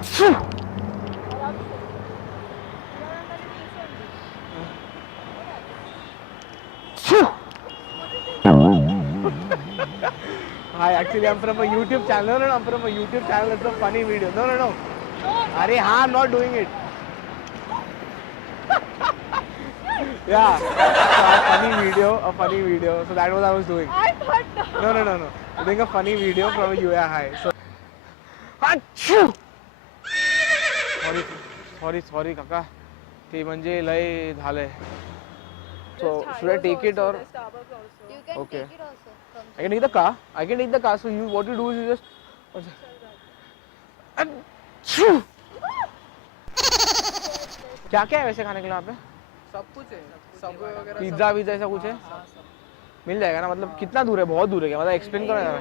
Hi, actually I'm from a YouTube channel. No, I'm from a YouTube channel. It's a funny video. No. Arey, I'm not doing it. Yeah, so a funny video. So that was I was doing. I thought no. No. Doing a funny video from a yeah, hi. So, achoo! Sorry, काका. ते म्हणजे लय झालंय. So should I take it or? You can Okay. take it also. I can take the car. So you what you do is you just. Achoo! क्या क्या है वैसे खाने के लिए यहाँ पे? सब कुछ है, सब वगैरह पिज्जा विज़्ज़ा ऐसा कुछ है? मिल जाएगा ना, मतलब कितना दूर है? बहुत दूर है क्या? मतलब एक्सप्लेन करो यार।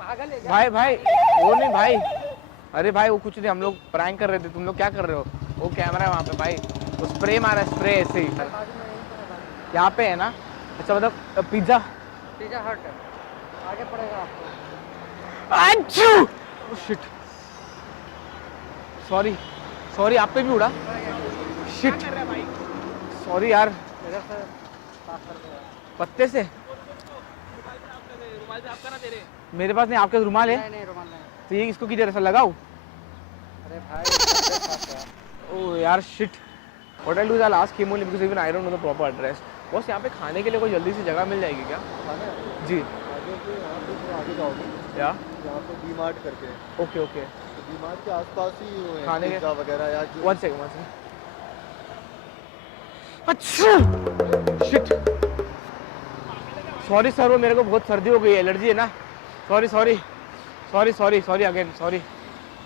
पागल है क्या? भाई वो नहीं भाई, अरे भाई वो कुछ नहीं, हम लोग प्रैंक कर रहे थे, तुम लोग क्या कर रहे हो? वो कैमरा है वहाँ पे भाई, वो स्प्रे मारा है, स्प्रे ऐसे ही यहाँ पे है ना। अच्छा मतलब पिज्जा हट आगे पड़ेगा आपको। शिट, सॉरी आप पे भी उड़ा। शिट, सॉरी यार। पत्ते से मेरे पास नहीं, आपके रुमाल है? नहीं रुमाल नहीं। तो ये इसको किधर ऐसा लगाऊं? अरे भाई ओह यार shit, what I do is I ask him only because even I don't know the proper address. Boss यहाँ पे खाने के लिए कोई जल्दी सी जगह मिल जाएगी क्या? जी आगे जाओगे या यहाँ पे डी मार्ट करके, ओके डी मार्ट के आसपास ही वो है खाने के पिज्जा वगैरह या जो वन सेकंड अच्छा शिट, सॉरी सर, वो मेरे को बहुत सर्दी हो गई, एलर्जी है ना। Sorry again, sorry.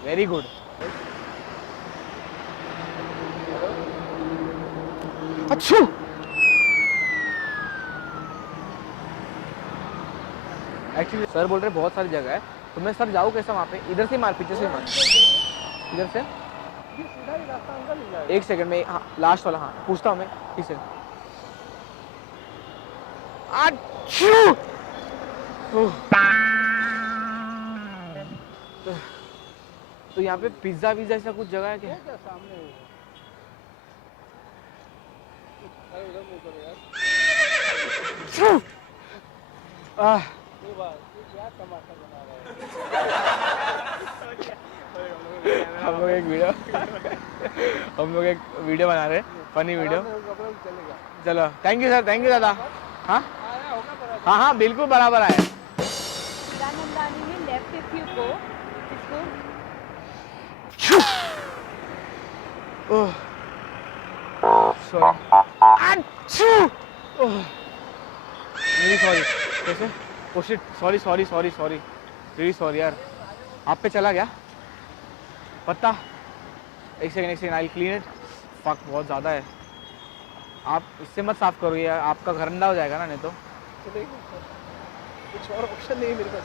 Very good. अच्छा एक्चुअली सर बोल रहे बहुत सारी जगह है, तो मैं सर जाऊँ कैसे वहाँ पे? इधर से मार, पीछे से मार, इधर से। एक सेकंड में, हाँ लास्ट वाला, हाँ पूछता हूँ मैं, ठीक है। तो यहाँ पे पिज्जा विज़्ज़ा ऐसा कुछ जगह है क्या? सामने उधर मुंह करो यार। क्या टमाटर बना रहा है? हम लोग एक वीडियो बना रहे हैं, फनी वीडियो। चलो thank you sir, thank you दादा। हाँ बिल्कुल बराबर आया। Hiranandani में left if you go, इसको सॉरी कैसे? Oh shit, sorry really sorry यार। आप पे चला गया पत्ता। एक second I clean it. Fuck बहुत ज़्यादा है, आप इससे मत साफ करो यार, आपका घर अंडा हो जाएगा ना, नहीं तो। कुछ और ऑप्शन नहीं मेरे पास।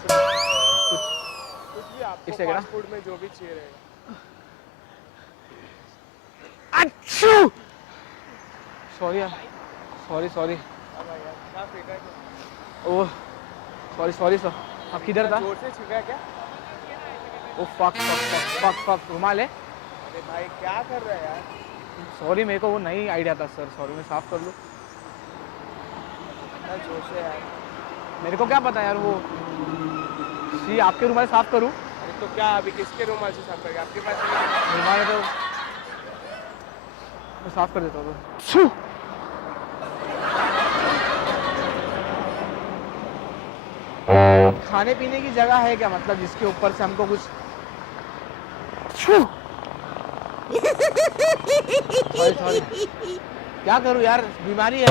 कुछ भी आपको फास्ट फूड में जो भी चाहिए रहेगा। अच्छू सॉरी यार, सॉरी। ओह सॉरी सर, आप किधर था? जोर से छिका क्या? ओ फक रुमाल है? अरे भाई क्या कर रहा है यार? सॉरी, मेरे को वो नहीं आइडिया था सर, सॉरी। मैं साफ कर लूँ? इतना जोर से यार, मेरे को क्या पता यार। वो जी आपके रुमाल साफ करूँ? अरे तो क्या अभी किसके रुमाल से साफ करेगा? आपके पास रुमाल है तो मैं साफ कर देता हूँ। खाने पीने की जगह है क्या, मतलब जिसके ऊपर से हमको कुछ सॉरी क्या करूँ यार, बीमारी है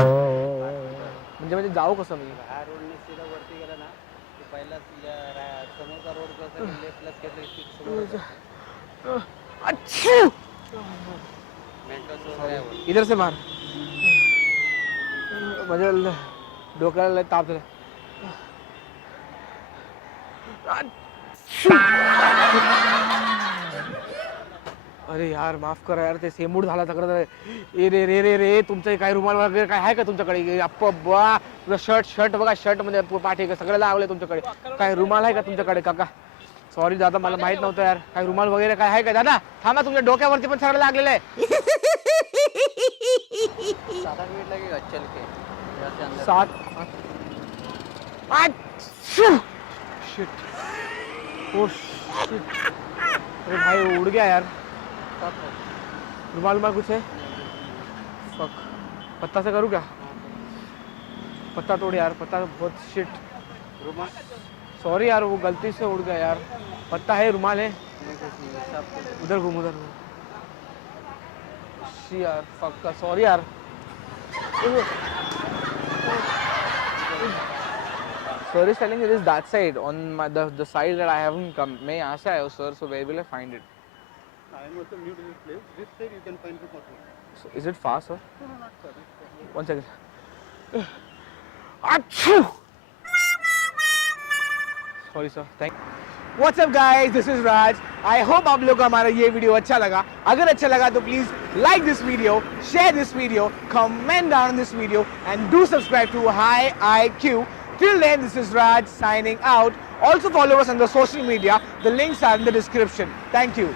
म्हणजे जाऊ कसं मी? हा रोडने सीधा वरती गेला ना, तो पहिला समोरचा रोड कसा लेफ्टला घेतला अच्छू इधर से मार, म्हणजे डोक्याला ताप झाला। अरे यार माफ करा यार ते सेमूड झाला सगळं ए रे रे रे रे तुमचं काय रुमाल वगैरे काय आहे का तुमच्याकडे अप्पा तुझं शर्ट बघा शर्ट मध्ये पाठी सगळं लावलंय तुमच्याकडे काय रुमाल आहे का तुमच्याकडे काका सॉरी दादा मला माहित नव्हतं यार काय रुमाल वगैरे काय आहे का दादा थांबा तुमच्या डोक्यावरती पण सगळं लागलेलं आहे 7-8 मिनट लगेगा चल के यहाँ से अंदर 7 शिट ओ शिट अरे भाई उड़ गया यार रुमाल कुछ है फक पत्ता से करूँ क्या पत्ता तोड़ यार पत्ता बहुत शिट रुमाल सॉरी यार वो गलती से उड़ गया यार पत्ता है रुमाल है नहीं कुछ नहीं सब उधर घूम शी यार फक सॉरी यार Sir is telling it is that side on the side that I haven't come. मैं यहाँ से आया हूँ sir, so where will I find it? I am also new to this place. This side you can find the photo. So, is it far, sir? No, no, not sir. One second. Achoo! Sorry sir. What's up guys? This is Raj. I hope आप लोगों को हमारा ये video अच्छा लगा. अगर अच्छा लगा तो please like this video, share this video, comment down on this video, and do subscribe to High IQ. Till then, this is Raj signing out. Also follow us on the social media. The links are in the description. Thank you.